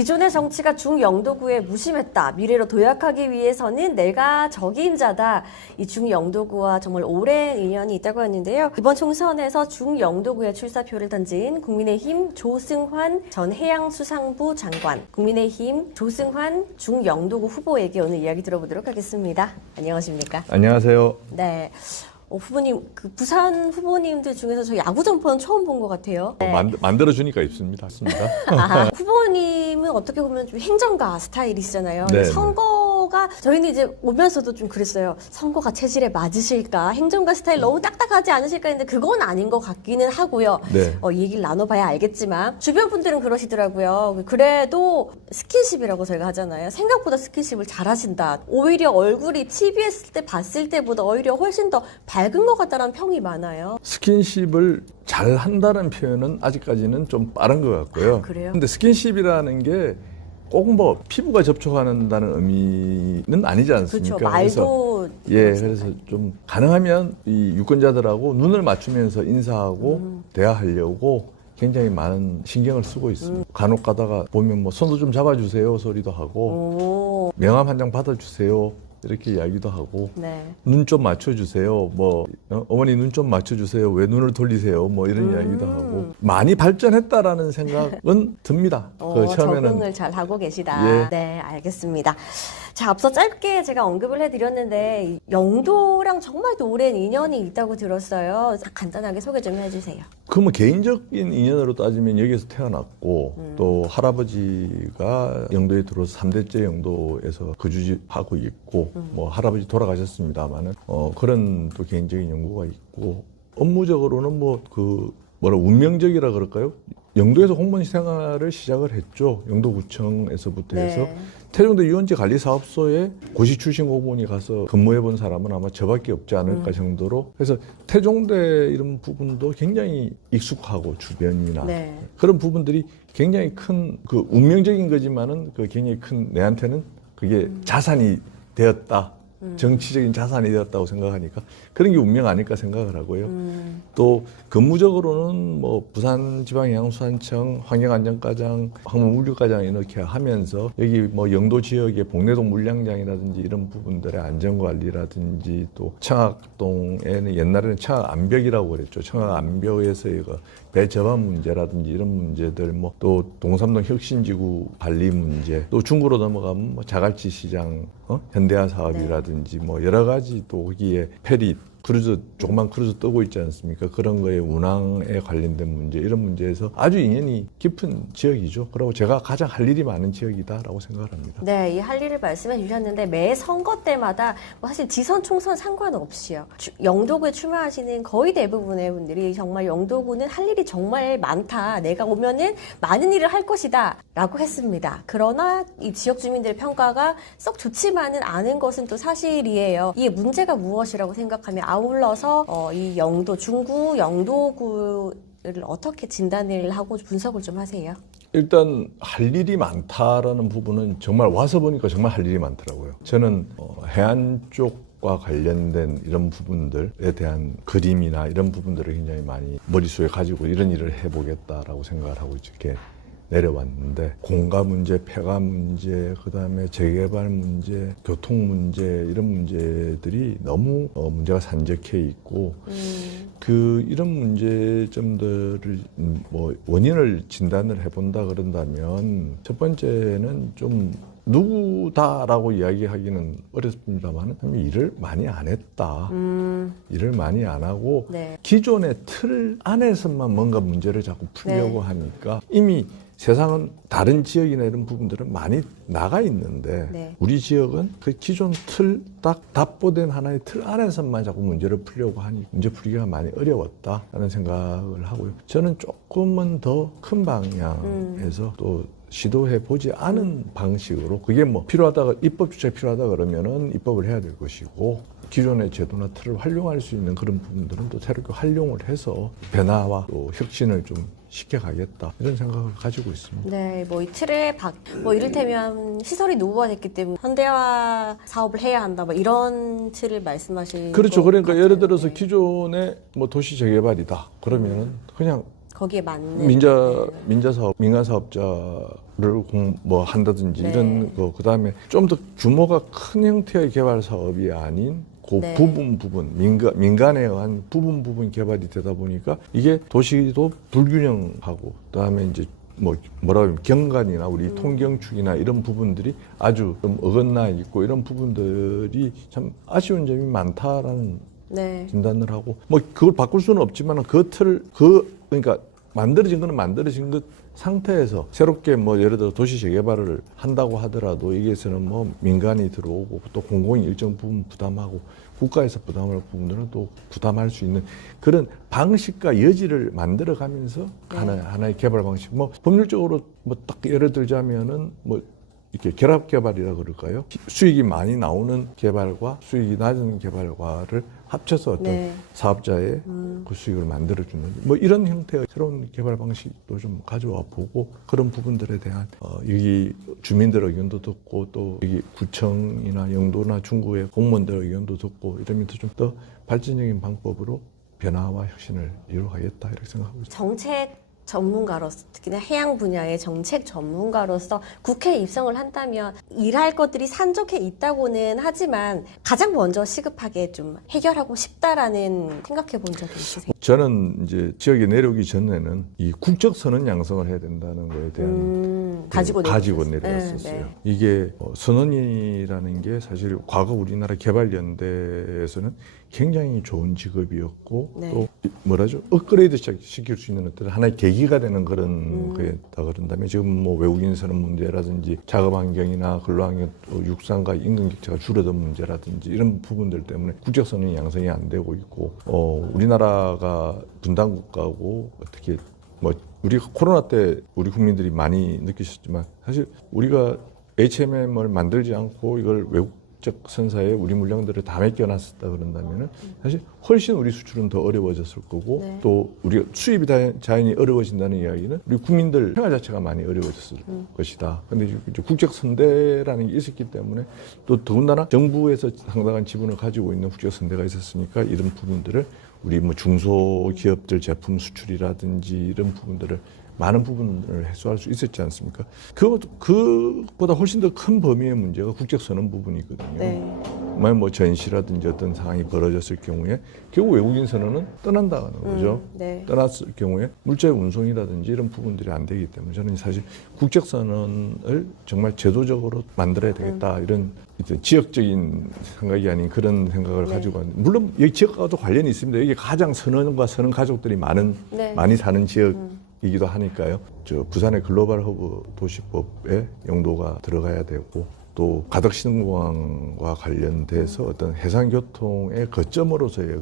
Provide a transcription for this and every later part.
기존의 정치가 중영도구에 무심했다. 미래로 도약하기 위해서는 내가 적임자다. 이 중영도구와 정말 오랜 인연이 있다고 했는데요. 이번 총선에서 중영도구에 출사표를 던진 국민의힘 조승환 전 해양수산부 장관, 국민의힘 조승환 중영도구 후보에게 오늘 이야기 들어보도록 하겠습니다. 안녕하십니까? 안녕하세요. 네. 후보님, 그 부산 후보님들 중에서 저 야구 점퍼는 처음 본 것 같아요. 네. 만들어주니까 입습니다. 후보님은 어떻게 보면 좀 행정가 스타일이시잖아요. 네. 선거가 저희는 이제 오면서도 좀 그랬어요. 선거가 체질에 맞으실까? 행정가 스타일 너무 딱딱하지 않으실까 했는데 그건 아닌 것 같기는 하고요. 네. 이 얘기를 나눠봐야 알겠지만 주변 분들은 그러시더라고요. 그래도 스킨십이라고 저희가 하잖아요. 생각보다 스킨십을 잘하신다. 오히려 얼굴이 TV에 봤을 때보다 오히려 훨씬 더 밝은 것 같다는 평이 많아요. 스킨십을 잘 한다는 표현은 아직까지는 좀 빠른 것 같고요. 그래요? 근데 스킨십이라는 게 꼭 뭐 피부가 접촉한다는 의미는 아니지 않습니까? 그렇죠. 말도 그래서 좀 가능하면 이 유권자들하고 눈을 맞추면서 인사하고 대화하려고 굉장히 많은 신경을 쓰고 있습니다. 간혹 가다가 보면 뭐 손도 좀 잡아주세요 소리도 하고 명함 한 장 받아주세요 이렇게 이야기도 하고 네. 눈 좀 맞춰주세요. 뭐 어머니 눈 좀 맞춰주세요. 왜 눈을 돌리세요? 뭐 이런 이야기도 하고 많이 발전했다라는 생각은 듭니다. 처음에는 적응을 잘 하고 계시다. 예. 네, 알겠습니다. 자, 앞서 짧게 제가 언급을 해드렸는데 영도랑 정말 또 오랜 인연이 있다고 들었어요. 간단하게 소개 좀 해주세요. 뭐 개인적인 인연으로 따지면 여기서 태어났고 또 할아버지가 영도에 들어서 3대째 영도에서 거주하고 있고 뭐 할아버지 돌아가셨습니다만은 그런 또 개인적인 연구가 있고 업무적으로는 운명적이라 그럴까요? 영도에서 공무원 생활을 시작을 했죠. 영도구청에서부터 해서 네. 태종대 유원지 관리사업소에 고시 출신 공무원이 가서 근무해 본 사람은 아마 저밖에 없지 않을까 정도로 그래서 태종대 이런 부분도 굉장히 익숙하고 주변이나 네. 그런 부분들이 굉장히 큰 그 운명적인 거지만은 그 굉장히 큰 내한테는 그게 자산이 되었다. 정치적인 자산이 되었다고 생각하니까 그런 게 운명 아닐까 생각을 하고요. 또 근무적으로는 뭐 부산지방해양수산청 환경안전과장, 항목물류과장 이렇게 하면서 여기 뭐 영도 지역의 복내동 물량장이라든지 이런 부분들의 안전관리라든지 또 청학동에는 옛날에는 청학암벽이라고 그랬죠. 청학암벽에서 이거 배 접안 문제라든지 이런 문제들 뭐 또 동삼동 혁신지구 관리 문제 또 중구로 넘어가면 뭐 자갈치 시장 현대화 사업이라든지 뭐 여러 가지 또 거기에 페리 크루즈 조그만 크루즈 뜨고 있지 않습니까? 그런 거에 운항에 관련된 문제 이런 문제에서 아주 인연이 깊은 지역이죠. 그리고 제가 가장 할 일이 많은 지역이다라고 생각을 합니다. 네, 이 할 일을 말씀해 주셨는데 매 선거 때마다 사실 지선 총선 상관없이요. 영도구에 출마하시는 거의 대부분의 분들이 정말 영도구는 할 일이 정말 많다. 내가 오면은 많은 일을 할 것이다. 라고 했습니다. 그러나 이 지역 주민들의 평가가 썩 좋지만은 않은 것은 또 사실이에요. 이게 문제가 무엇이라고 생각하면 아울러서 이 영도, 중구 영도구를 어떻게 진단을 하고 분석을 좀 하세요? 일단 할 일이 많다라는 부분은 정말 와서 보니까 정말 할 일이 많더라고요. 저는 해안 쪽과 관련된 이런 부분들에 대한 그림이나 이런 부분들을 굉장히 많이 머릿속에 가지고 이런 일을 해보겠다라고 생각을 하고 이렇게 내려왔는데 공가 문제, 폐가 문제, 그다음에 재개발 문제, 교통 문제 이런 문제들이 너무 문제가 산적해 있고 이런 문제점들을 뭐 원인을 진단을 해본다 그런다면 첫 번째는 좀 누구다라고 이야기하기는 어렵습니다만 일을 많이 안 했다. 일을 많이 안 하고 네. 기존의 틀 안에서만 뭔가 문제를 자꾸 풀려고 하니까 이미 세상은 다른 지역이나 이런 부분들은 많이 나가 있는데 네. 우리 지역은 그 기존 틀 딱 답보된 하나의 틀 안에서만 자꾸 문제를 풀려고 하니 문제 풀기가 많이 어려웠다라는 생각을 하고요. 저는 조금은 더 큰 방향에서 또 시도해 보지 않은 방식으로 그게 뭐 필요하다가 입법 주체가 필요하다 그러면은 입법을 해야 될 것이고 기존의 제도나 틀을 활용할 수 있는 그런 부분들은 또 새롭게 활용을 해서 변화와 또 혁신을 좀 시켜가겠다 이런 생각을 가지고 있습니다. 네, 뭐 이 틀에 이를테면 시설이 노후화됐기 때문에 현대화 사업을 해야 한다, 뭐 이런 틀을 말씀하신 그렇죠. 것 그러니까 같아요. 예를 들어서 네. 기존의 뭐 도시 재개발이다 그러면은 그냥 거기에 맞는 민자 사업, 민간 사업자를 뭐 한다든지 네. 이런 거, 그 다음에 좀 더 규모가 큰 형태의 개발 사업이 아닌 그 네. 부분, 민간에 의한 부분 개발이 되다 보니까 이게 도시도 불균형하고, 그 다음에 이제 뭐라고 하면 경관이나 우리 통경축이나 이런 부분들이 아주 좀 어긋나 있고 이런 부분들이 참 아쉬운 점이 많다라는 네. 진단을 하고, 뭐 그걸 바꿀 수는 없지만 그러니까 만들어진 거는 만들어진 것 상태에서 새롭게 뭐 예를 들어 도시 재개발을 한다고 하더라도 여기에서는 뭐 민간이 들어오고 또 공공이 일정 부분 부담하고 국가에서 부담할 부분들은 또 부담할 수 있는 그런 방식과 여지를 만들어가면서 네. 하나의 개발 방식, 뭐 법률적으로 뭐 딱 예를 들자면은 뭐 이렇게 결합 개발이라 그럴까요? 수익이 많이 나오는 개발과 수익이 낮은 개발과를 합쳐서 어떤 네. 사업자의 그 수익을 만들어주는 뭐 이런 형태의 새로운 개발 방식도 좀 가져와 보고, 그런 부분들에 대한 여기 주민들 의견도 듣고 또 여기 구청이나 영도나 중구의 공무원들 의견도 듣고 이러면서 좀 더 발전적인 방법으로 변화와 혁신을 이루어가겠다 이렇게 생각하고 있습니다. 정책 전문가로서, 특히나 해양 분야의 정책 전문가로서 국회에 입성을 한다면 일할 것들이 산적해 있다고는 하지만 가장 먼저 시급하게 좀 해결하고 싶다라는 생각해 본 적이 있으세요? 저는 이제 지역에 내려오기 전에는 이 국적 선언 양성을 해야 된다는 거에 대한 가지고 내려왔었어요. 네. 이게 선언이라는 게 사실 과거 우리나라 개발연대에서는 굉장히 좋은 직업이었고 네. 또 뭐라죠? 업그레이드 시킬 수 있는 어떤 하나의 계기가 되는 그런 거였다 그런다면 지금 뭐 외국인 선언 문제라든지 작업 환경이나 근로 환경, 또 육상과 임금 격차가 줄어든 문제라든지 이런 부분들 때문에 국적 선언이 양성이 안 되고 있고, 우리나라가 분단 국가고 어떻게 뭐 우리가 코로나 때 우리 국민들이 많이 느끼셨지만 사실 우리가 HMM을 만들지 않고 이걸 외국적 선사에 우리 물량들을 다 맡겨놨었다 그런다면은 사실 훨씬 우리 수출은 더 어려워졌을 거고, 네. 또 우리가 수입이 자연히 어려워진다는 이야기는 우리 국민들 생활 자체가 많이 어려워졌을 것이다. 근데 이제 국적 선대라는 게 있었기 때문에 또 더군다나 정부에서 상당한 지분을 가지고 있는 국적 선대가 있었으니까 이런 부분들을 우리 뭐 중소기업들 제품 수출이라든지 이런 부분들을 많은 부분을 해소할 수 있었지 않습니까? 그것보다 훨씬 더 큰 범위의 문제가 국적선언 부분이거든요. 네. 만약 뭐 전시라든지 어떤 상황이 벌어졌을 경우에 결국 외국인 선언은 떠난다는 거죠. 네. 떠났을 경우에 물자의 운송이라든지 이런 부분들이 안 되기 때문에 저는 사실 국적선언을 정말 제도적으로 만들어야 되겠다 이런 지역적인 생각이 아닌 그런 생각을 네. 가지고 왔는데, 물론 여기 지역과도 관련이 있습니다. 여기 가장 선언과 선언 가족들이 네. 많이 사는 지역이기도 하니까요. 저 부산의 글로벌 허브 도시법에 영도가 들어가야 되고, 또 가덕신공항과 관련돼서 어떤 해상교통의 거점으로서의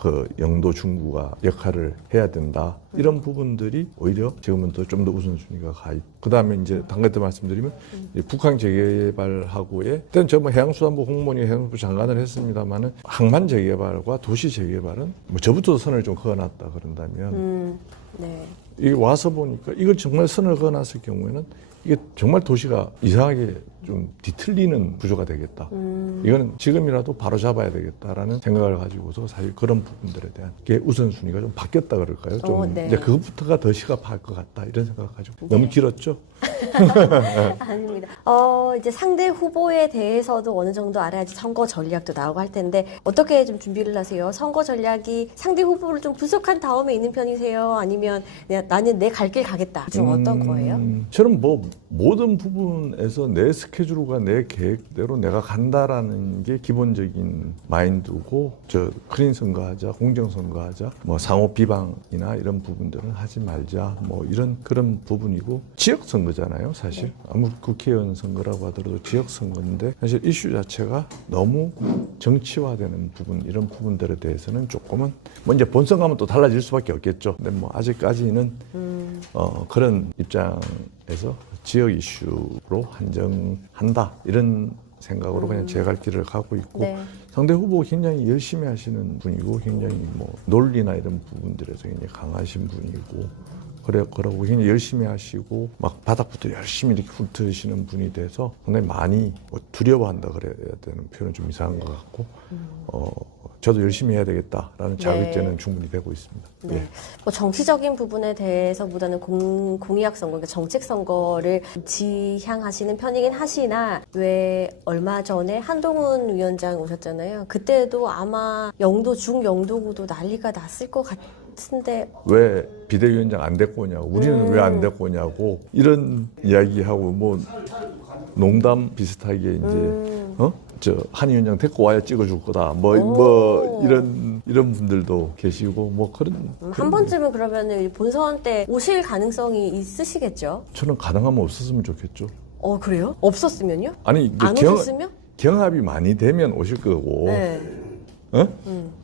그 영도 중구가 역할을 해야 된다. 이런 부분들이 오히려 지금은 좀 더 우선순위가 가 있고, 그 다음에 이제 당근 때 말씀드리면 이제 북한 재개발하고의 그때는 저 뭐 해양수산부 공무원이 해양수산부 장관을 했습니다만은 항만 재개발과 도시 재개발은 뭐 저부터 선을 좀 그어놨다 그런다면 네. 이게 와서 보니까 이걸 정말 선을 그어놨을 경우에는 이게 정말 도시가 이상하게 좀 뒤틀리는 구조가 되겠다. 이거는 지금이라도 바로 잡아야 되겠다라는 생각을 가지고서 사실 그런 부분들에 대한 게 우선순위가 좀 바뀌었다 그럴까요? 좀 네. 이제 그것부터가 더 시급할 것 같다 이런 생각을 가지고. 네. 너무 길었죠? 아닙니다. 이제 상대 후보에 대해서도 어느 정도 알아야지 선거 전략도 나오고 할 텐데 어떻게 좀 준비를 하세요? 선거 전략이 상대 후보를 좀 분석한 다음에 있는 편이세요? 아니면 나는 내 갈 길 가겠다. 좀 어떤 거예요? 저는 뭐 모든 부분에서 내 스케줄과 내 계획대로 내가 간다라는 게 기본적인 마인드고, 저 클린 선거하자, 공정 선거하자, 뭐 상호 비방이나 이런 부분들은 하지 말자, 뭐 이런 그런 부분이고, 지역 선거잖아요, 사실. 아무리 국회의원 선거라고 하더라도 지역 선거인데 사실 이슈 자체가 너무 정치화되는 부분, 이런 부분들에 대해서는 조금은 뭐 이제 본선 가면 또 달라질 수밖에 없겠죠. 근데 뭐 아직까지는 그런 입장에서 지역 이슈로 한정한다 이런 생각으로 그냥 제 갈 길을 가고 있고, 네. 상대 후보 굉장히 열심히 하시는 분이고 굉장히 뭐 논리나 이런 부분들에서 굉장히 강하신 분이고, 그러고 굉장히 열심히 하시고 막 바닥부터 열심히 이렇게 훑으시는 분이 돼서 상당히 많이 뭐 두려워한다 그래야 되는 표현은 좀 이상한 것 같고, 저도 열심히 해야 되겠다라는 자극제는 네. 충분히 되고 있습니다. 네. 예. 뭐 정치적인 부분에 대해서보다는 공약 선거, 그러니까 정책 선거를 지향하시는 편이긴 하시나 왜 얼마 전에 한동훈 위원장 오셨잖아요. 그때도 아마 중영도구도 난리가 났을 것 같은데 왜 비대위원장 안 데리고 오냐고, 우리는 왜 안 데리고 오냐고 이런 이야기하고 뭐 농담 비슷하게 이제 저 한 위원장 데리고 와야 찍어줄 거다. 뭐 이런 분들도 계시고 뭐 한 번쯤은 그러면 본선 때 오실 가능성이 있으시겠죠? 저는 가능하면 없었으면 좋겠죠. 그래요? 없었으면요? 아니 이제 안 오셨으면? 경합이 많이 되면 오실 거고, 네.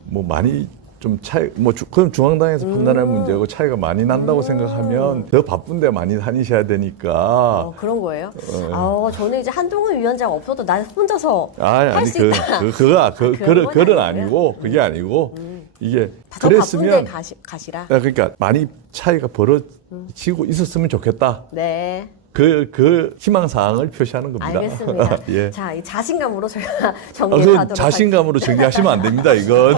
뭐 많이 좀 차이, 그럼 중앙당에서 판단할 문제고 차이가 많이 난다고 생각하면 더 바쁜데 많이 다니셔야 되니까. 그런 거예요? 저는 이제 한동훈 위원장 없어도 난 혼자서 할 수 있다. 그건 아니고, 그게 아니고, 이게 더 그랬으면. 바쁜데 가시라. 그러니까 많이 차이가 벌어지고 있었으면 좋겠다. 네. 그 희망사항을 표시하는 겁니다. 알겠습니다. 예. 자, 이 자신감으로 저희가 정리를 하도록 자신감으로 정리하시면 안 됩니다, 이건.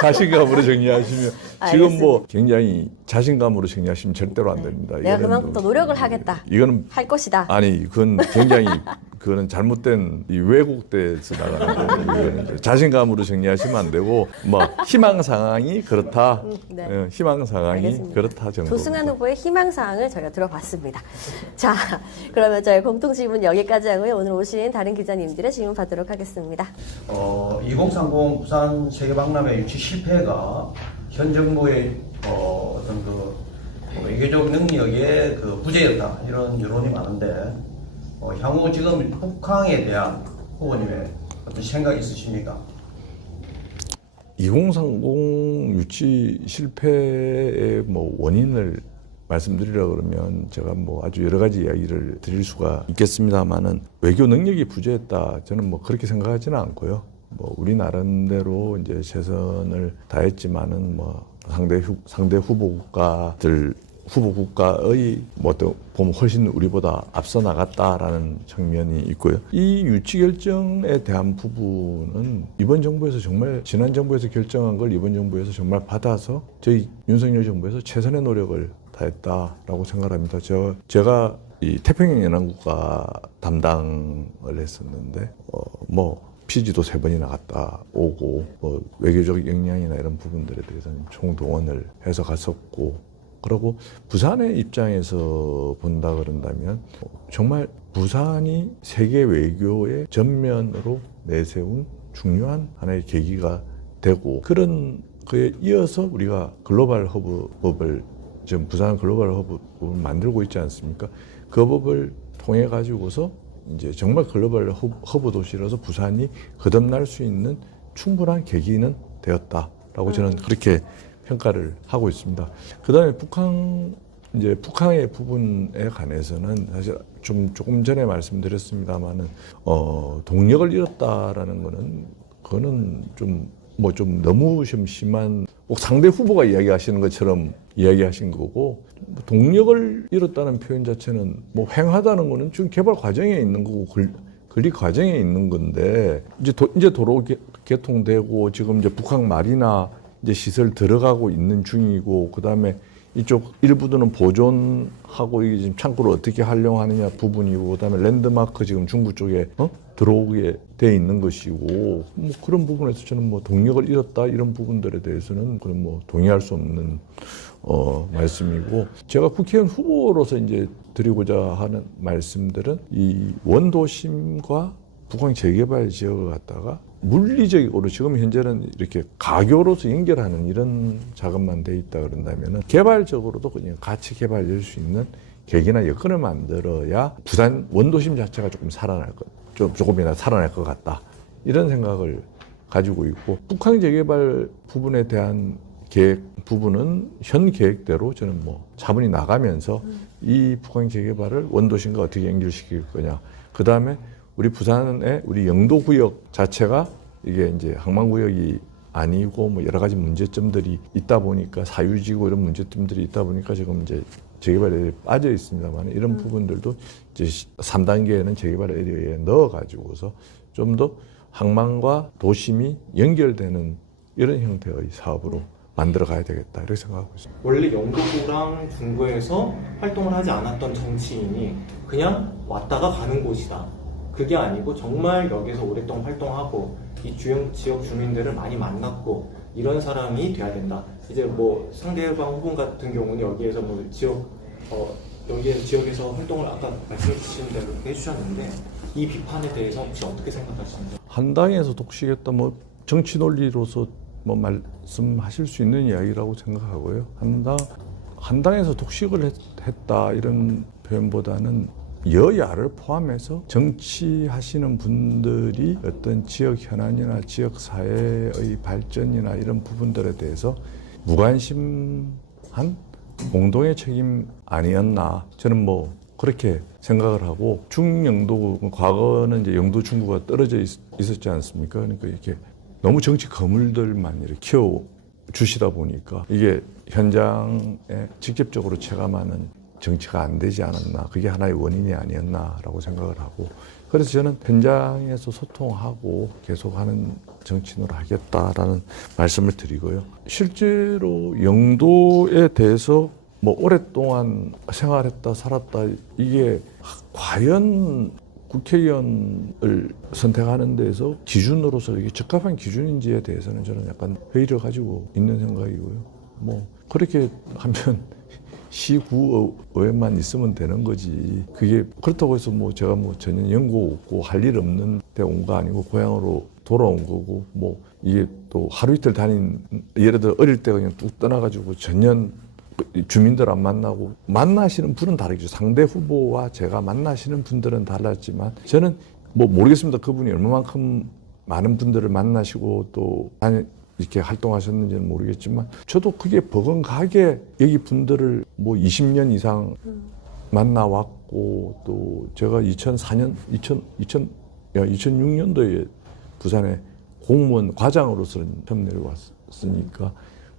자신감으로 정리하시면. 지금 뭐 굉장히 자신감으로 정리하시면 절대로 안 됩니다. 내가 그만큼 더 노력을 하겠다. 이거는 할 것이다. 아니, 그건 굉장히 그거는 잘못된 이 왜곡돼서 나가는 거예요. 이거는 자신감으로 정리하시면 안 되고 뭐 희망 상황이 그렇다. 네. 희망 상황이 알겠습니다. 그렇다 정도. 조승환 후보의 희망 사항을 저희가 들어봤습니다. 자, 그러면 저희 공통 질문 여기까지 하고요. 오늘 오신 다른 기자님들의 질문 받도록 하겠습니다. 2030 부산 세계박람회 유치 실패가 현 정부의 어떤 그 외교적 능력의 그 부재였다 이런 여론이 많은데 향후 지금 북한에 대한 후보님의 어떤 생각 있으십니까? 2030 유치 실패의 뭐 원인을 말씀드리려 그러면 제가 뭐 아주 여러 가지 이야기를 드릴 수가 있겠습니다만은 외교 능력이 부재했다 저는 뭐 그렇게 생각하지는 않고요. 뭐 우리 나름대로 이제 최선을 다했지만은 뭐 상대 후보 국가의 뭐 또 보면 훨씬 우리보다 앞서 나갔다라는 측면이 있고요. 이 유치 결정에 대한 부분은 이번 정부에서 정말 지난 정부에서 결정한 걸 이번 정부에서 정말 받아서 저희 윤석열 정부에서 최선의 노력을 다했다라고 생각합니다. 제가 이 태평양 연안국가 담당을 했었는데 뭐 피지도 3번이나 갔다 오고 뭐 외교적 역량이나 이런 부분들에 대해서는 총동원을 해서 갔었고 그리고 부산의 입장에서 본다 그런다면 정말 부산이 세계 외교의 전면으로 내세운 중요한 하나의 계기가 되고 그런 그에 이어서 우리가 글로벌 허브법을 지금 부산 글로벌 허브법을 만들고 있지 않습니까? 그 법을 통해 가지고서 이제 정말 글로벌 허브 도시라서 부산이 거듭날 수 있는 충분한 계기는 되었다라고 저는 그렇게 평가를 하고 있습니다. 그다음에 북한의 부분에 관해서는 사실 조금 전에 말씀드렸습니다만은 동력을 잃었다라는 그거는 좀 너무 심한 꼭 상대 후보가 이야기하시는 것처럼 이야기하신 거고 동력을 잃었다는 표현 자체는 뭐 횡하다는 거는 지금 개발 과정에 있는 거고 건립 과정에 있는 건데 이제 도로 개통되고 지금 이제 북한 말이나 이제 시설 들어가고 있는 중이고 그다음에 이쪽 일부들은 보존하고 이게 지금 창고를 어떻게 활용하느냐 부분이고 그다음에 랜드마크 지금 중부 쪽에 들어오게 돼 있는 것이고 뭐 그런 부분에서 저는 뭐 동력을 잃었다 이런 부분들에 대해서는 그런 뭐 동의할 수 없는 말씀이고 제가 국회의원 후보로서 이제 드리고자 하는 말씀들은 이 원도심과 북한 재개발 지역을 갖다가 물리적으로 지금 현재는 이렇게 가교로서 연결하는 이런 작업만 돼 있다 그런다면은 개발적으로도 그냥 같이 개발될 수 있는 계기나 여건을 만들어야 부산 원도심 자체가 조금이나 살아날 것 같다 이런 생각을 가지고 있고 북한 재개발 부분에 대한 계획 부분은 현 계획대로 저는 뭐 차분히 나가면서 이 북한 재개발을 원도심과 어떻게 연결시킬 거냐 그 다음에 우리 부산의 우리 영도 구역 자체가 이게 이제 항만구역이 아니고 뭐 여러 가지 문제점들이 있다 보니까 사유지고 이런 문제점들이 있다 보니까 지금 이제 재개발 빠져 있습니다만 이런 부분들도 이제 3단계에는 재개발 에리어에 넣어 가지고서 좀 더 항만과 도심이 연결되는 이런 형태의 사업으로 만들어 가야 되겠다 이렇게 생각하고 있습니다. 원래 영도구랑 중구에서 활동을 하지 않았던 정치인이 그냥 왔다가 가는 곳이다. 그게 아니고 정말 여기서 오랫동안 활동하고 이 주요 지역 주민들을 많이 만났고 이런 사람이 돼야 된다. 이제 뭐 상대방 후보 같은 경우는 여기에서 뭐 여기 지역에서 활동을 아까 말씀 주신 대로 해주셨는데 이 비판에 대해서 혹시 어떻게 생각하시는지? 한당에서 독식했다 뭐 정치 논리로서 뭐 말씀하실 수 있는 이야기라고 생각하고요. 한당에서 독식을 했다 이런 표현보다는 여야를 포함해서 정치하시는 분들이 어떤 지역 현안이나 지역 사회의 발전이나 이런 부분들에 대해서 무관심한 공동의 책임 아니었나 저는 뭐 그렇게 생각을 하고 중영도 과거는 이제 영도 중구가 떨어져 있었지 않습니까? 그러니까 이렇게 너무 정치 거물들만 이렇게 키워 주시다 보니까 이게 현장에 직접적으로 체감하는 정치가 안 되지 않았나 그게 하나의 원인이 아니었나라고 생각을 하고 그래서 저는 현장에서 소통하고 계속하는 정치인으로 하겠다라는 말씀을 드리고요. 실제로 영도에 대해서 뭐 오랫동안 생활했다 살았다 이게 과연 국회의원을 선택하는 데서 기준으로서 이게 적합한 기준인지에 대해서는 저는 약간 회의를 가지고 있는 생각이고요. 뭐 그렇게 하면 시구의회만 있으면 되는 거지. 그게 그렇다고 해서 뭐 제가 뭐 전혀 연고 없고 할 일 없는 데 온 거 아니고 고향으로 돌아온 거고 뭐 이게 또 하루 이틀 예를 들어 어릴 때 그냥 뚝 떠나가지고 전혀 주민들 안 만나고 만나시는 분은 다르겠죠. 상대 후보와 제가 만나시는 분들은 달랐지만 저는 뭐 모르겠습니다. 그분이 얼마만큼 많은 분들을 만나시고 또 이렇게 활동하셨는지는 모르겠지만 저도 그게 버금가게 여기 분들을 뭐 20년 이상 만나왔고 또 제가 2006년도에 부산에 공무원 과장으로서 처음 내려왔으니까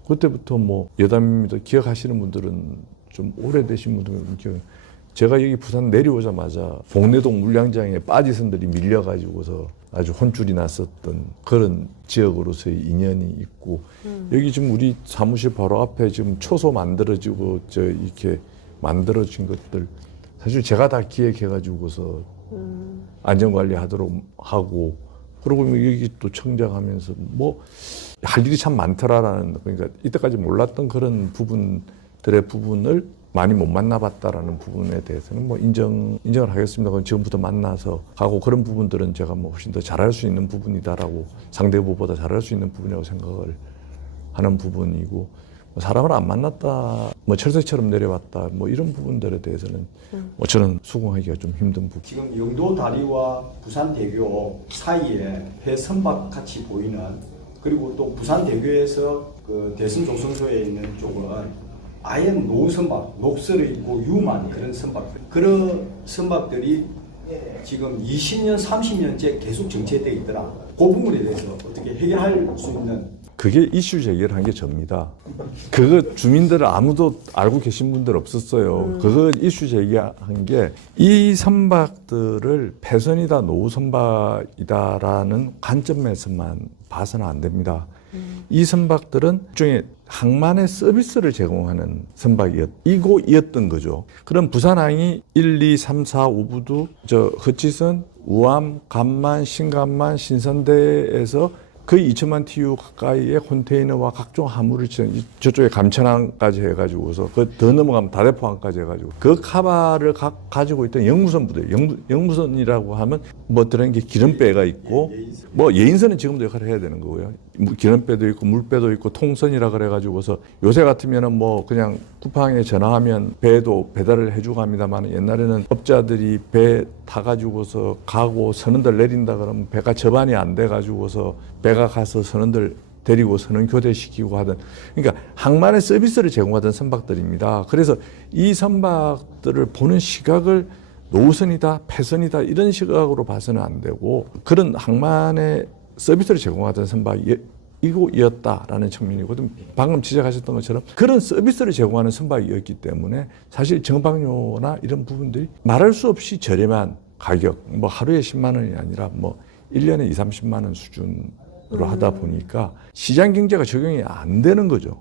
그때부터 뭐 여담입니다. 기억하시는 분들은 좀 오래되신 분들은 기억. 제가 여기 부산 내려오자마자 봉내동 물량장에 빠지선들이 밀려가지고서 아주 혼쭐이 났었던 그런 지역으로서의 인연이 있고 여기 지금 우리 사무실 바로 앞에 지금 초소 만들어지고 이렇게 만들어진 것들 사실 제가 다 기획해가지고서 안전관리하도록 하고 그리고 여기 또 청장하면서 뭐 할 일이 참 많더라라는 그러니까 이때까지 몰랐던 그런 부분을 많이 못 만나봤다라는 부분에 대해서는 뭐 인정을 하겠습니다. 그건 지금부터 만나서 하고 그런 부분들은 제가 뭐 훨씬 더 잘할 수 있는 부분이다라고 상대 후보보다 잘할 수 있는 부분이라고 생각을 하는 부분이고 사람을 안 만났다, 뭐 철새처럼 내려왔다, 뭐 이런 부분들에 대해서는 뭐 저는 수긍하기가 좀 힘든 부분. 지금 영도 다리와 부산 대교 사이에 배 선박 같이 보이는 그리고 또 부산 대교에서 그 대선 조성소에 있는 쪽은 아예 노선박, 녹슬어 있고 유만 그런 선박들. 그런 선박들이 지금 20년, 30년째 계속 정체되어 있더라. 그 부분에 대해서 어떻게 해결할 수 있는 그게 이슈 제기를 한 게 접니다. 그거 주민들은 아무도 알고 계신 분들 없었어요. 그거 이슈 제기한 게 이 선박들을 폐선이다 노후 선박이다라는 관점에서만 봐서는 안 됩니다. 이 선박들은 일종의 항만의 서비스를 제공하는 선박이었던 거죠. 그럼 부산항이 1, 2, 3, 4, 5부도 허치선, 우암, 간만, 신간만, 신선대에서 거의 2천만 TU 가까이의 컨테이너와 각종 화물을 저쪽에 감천항까지 해가지고서 더 넘어가면 다대포항까지 해가지고 그 카바를 가지고 있던 영무선 부대, 영무선이라고 하면 뭐 들은 게 기름배가 있고 뭐 예인선은 지금도 역할을 해야 되는 거고요. 기름배도 있고 물배도 있고 통선이라 그래가지고서 요새 같으면은 뭐 그냥 쿠팡에 전화하면 배도 배달을 해주고 합니다만 옛날에는 업자들이 배 타가지고서 가고 선원들 내린다 그러면 배가 접안이 안 돼가지고서 배가 가서 선원들 데리고 선원 교대시키고 하던 그러니까 항만의 서비스를 제공하던 선박들입니다. 그래서 이 선박들을 보는 시각을 노선이다, 폐선이다 이런 시각으로 봐서는 안 되고 그런 항만의 서비스를 제공하던 선박이었다라는 측면이거든요. 방금 지적하셨던 것처럼 그런 서비스를 제공하는 선박이었기 때문에 사실 정박료나 이런 부분들이 말할 수 없이 저렴한 가격, 뭐 하루에 10만 원이 아니라 뭐 1년에 2, 30만 원 수준의 하다 보니까 시장 경제가 적용이 안 되는 거죠.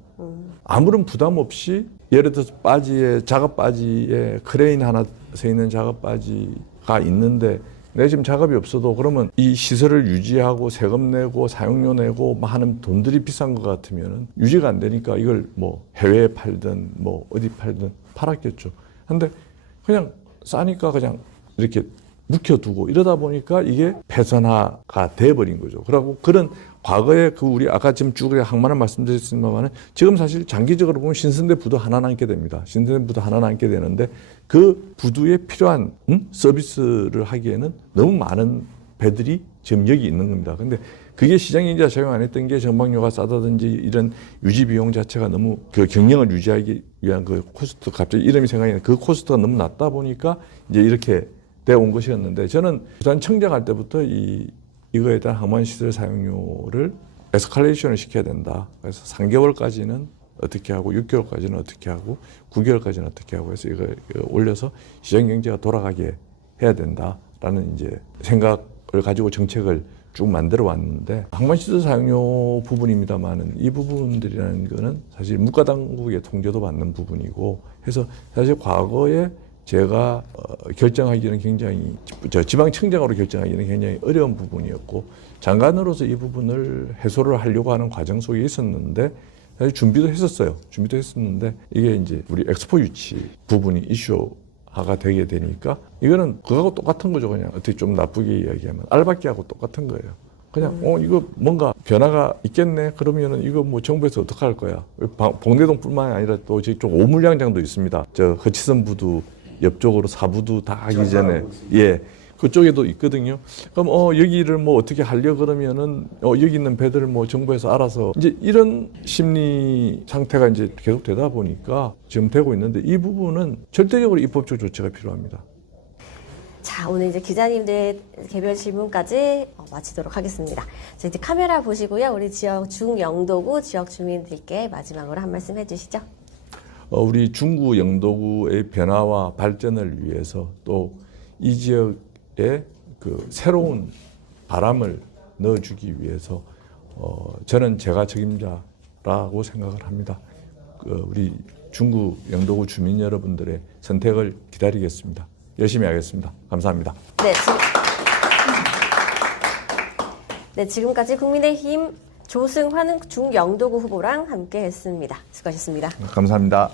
아무런 부담 없이 예를 들어서 바지에 작업 바지에 크레인 하나 서 있는 작업 바지가 있는데 내가 지금 작업이 없어도 그러면 이 시설을 유지하고 세금 내고 사용료 내고 막 하는 돈들이 비싼 것 같으면은 유지가 안 되니까 이걸 뭐 해외에 팔든 뭐 어디 팔든 팔았겠죠. 근데 그냥 싸니까 그냥 이렇게 묵혀두고 이러다 보니까 이게 폐선화가 돼버린 거죠. 그리고 그런 과거에 그 우리 아까 지금 쭉 항만을 말씀드렸습니다만은 지금 사실 장기적으로 보면 신선대 부두 하나 남게 됩니다. 신선대 부두 하나 남게 되는데 그 부두에 필요한 서비스를 하기에는 너무 많은 배들이 지금 여기 있는 겁니다. 근데 그게 시장 경제가 적용 안 했던 게 전방료가 싸다든지 이런 유지 비용 자체가 너무 그 경영을 유지하기 위한 그 코스트 갑자기 이름이 생각이 나는 그 코스트가 너무 낮다 보니까 이제 이렇게 되어 온 것이었는데 저는 부산 청정할 때부터 이거에 대한 항만시설 사용료를 에스컬레이션을 시켜야 된다. 그래서 3개월까지는 어떻게 하고 6개월까지는 어떻게 하고 9개월까지는 어떻게 하고 해서 이거 올려서 시장 경제가 돌아가게 해야 된다라는 이제 생각을 가지고 정책을 쭉 만들어 왔는데 항만시설 사용료 부분입니다만은 이 부분들이라는 거는 사실 문과당국의 통제도 받는 부분이고 해서 사실 과거에 제가 결정하기는 굉장히 지방청장으로 결정하기는 굉장히 어려운 부분이었고 장관으로서 이 부분을 해소를 하려고 하는 과정 속에 있었는데 사실 준비도 했었는데 이게 이제 우리 엑스포 유치 부분이 이슈화가 되게 되니까 이거는 그거하고 똑같은 거죠. 그냥 어떻게 좀 나쁘게 이야기하면 알박기하고 똑같은 거예요. 그냥 이거 뭔가 변화가 있겠네. 그러면은 이거 뭐 정부에서 어떻게 할 거야? 봉대동뿐만이 아니라 또 저쪽 오물량장도 있습니다. 저 허치선 부두 옆쪽으로 사부두 다 하기 전에 그쪽에도 있거든요. 그럼 여기를 뭐 어떻게 하려 그러면은 여기 있는 배들을 뭐 정부에서 알아서 이제 이런 심리 상태가 이제 계속 되다 보니까 지금 되고 있는데 이 부분은 절대적으로 입법적 조치가 필요합니다. 자, 오늘 이제 기자님들 개별 질문까지 마치도록 하겠습니다. 자, 이제 카메라 보시고요. 우리 지역 중영도구 지역 주민들께 마지막으로 한 말씀 해주시죠. 우리 중구 영도구의 변화와 발전을 위해서 또 이 지역에 그 새로운 바람을 넣어주기 위해서 저는 제가 책임자라고 생각을 합니다. 우리 중구 영도구 주민 여러분들의 선택을 기다리겠습니다. 열심히 하겠습니다. 감사합니다. 네, 지금까지 국민의힘 조승환 중영도구 후보랑 함께 했습니다. 수고하셨습니다. 감사합니다.